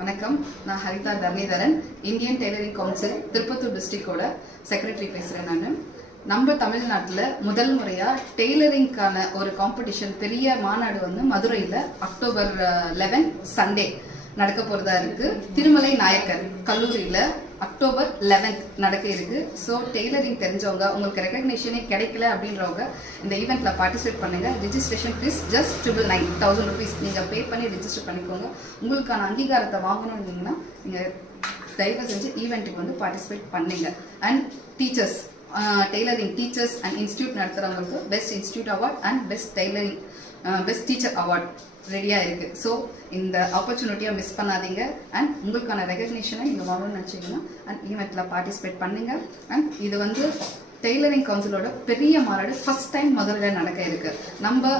வணக்கம், நான் Haritha Dharanidharan, Indian tailoring council Tirupattur டிஸ்ட்ரிக்டோட செக்ரட்டரி பேசுகிறேன். நம்ம தமிழ்நாட்டில் முதல் முறையாக டெய்லரிங்கான ஒரு காம்படிஷன் பெரிய மாநாடு வந்து மதுரையில் அக்டோபர் 11 சண்டே நடக்க போகிறதா இருக்கு. திருமலை நாயக்கர் கல்லூரியில் அக்டோபர் 11 நடக்க இருக்கு. ஸோ டெய்லரிங் தெரிஞ்சவங்க, உங்களுக்கு ரெகக்னேஷனே கிடைக்கல அப்படின்றவங்க இந்த ஈவெண்ட்டில் பார்ட்டிசிபேட் பண்ணுங்க. ரிஜிஸ்ட்ரேஷன் ஃபீஸ் ஜஸ்ட் 9,900 rupees நீங்கள் பே பண்ணி ரிஜிஸ்டர் பண்ணிக்கோங்க. உங்களுக்கான அங்கீகாரத்தை வாங்கணும்னீங்கன்னா நீங்கள் தயவு செஞ்சு ஈவெண்ட்டுக்கு வந்து பார்ட்டிசிபேட் பண்ணுங்க. And teachers, tailoring teachers and institute நடத்துகிறவங்களுக்கு best institute award and best tailoring best teacher award ரெடியாக இருக்குது. ஸோ இந்த ஆப்பர்ச்சுனிட்டியை மிஸ் பண்ணாதீங்க. அண்ட் உங்களுக்கான ரெகக்னேஷனை நீங்கள் வாங்கணும்னு நினச்சிங்கன்னா அண்ட் ஈவெண்ட்டில் பார்ட்டிசிபேட் பண்ணுங்கள். அண்ட் இது வந்து டெய்லரிங் கவுன்சிலோட பெரிய மாநாடு ஃபர்ஸ்ட் டைம் மதுரையில் நடக்க இருக்கு. நம்ம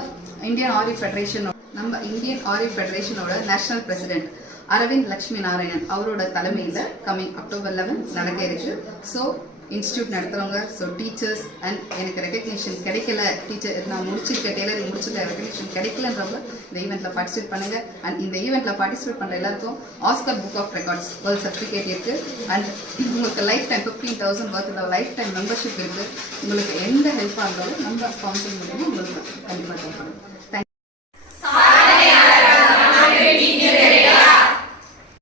இந்தியன் ஆரி ஃபெடரேஷனோட நேஷனல் பிரசிடென்ட் அரவிந்த் லட்சுமி நாராயணன் அவரோட தலைமையில் கம்மிங் அக்டோபர் 11 நடக்க இருக்கு. ஸோ இன்ஸ்டியூட் நடத்துகிறவங்க, ஸோ டீச்சர்ஸ் அண்ட் எனக்கு ரெகக்னேஷன் கிடைக்கல, டீச்சர் நான் முடிச்சிருக்கேன், டெய்லரிங் முடிச்சிருக்கேன், ரெகக்னேஷன் கிடைக்கலன்றவங்க இந்த ஈவெண்ட்டில் பார்ட்டிசிபேட் பண்ணுங்க. அண்ட் இந்த ஈவெண்ட்டில் பார்ட்டிசிபேட் பண்ணுற எல்லாருக்கும் Oscar book of records world certificate இருக்குது. அண்ட் உங்களுக்கு lifetime 15,000 worth lifetime membership இருக்குது. உங்களுக்கு எந்த ஹெல்ப்பாக இருந்தாலும் நம்ம கவுன்சில் மூலமாக உங்களுக்கு கண்டிப்பாக தேவைப்படும்.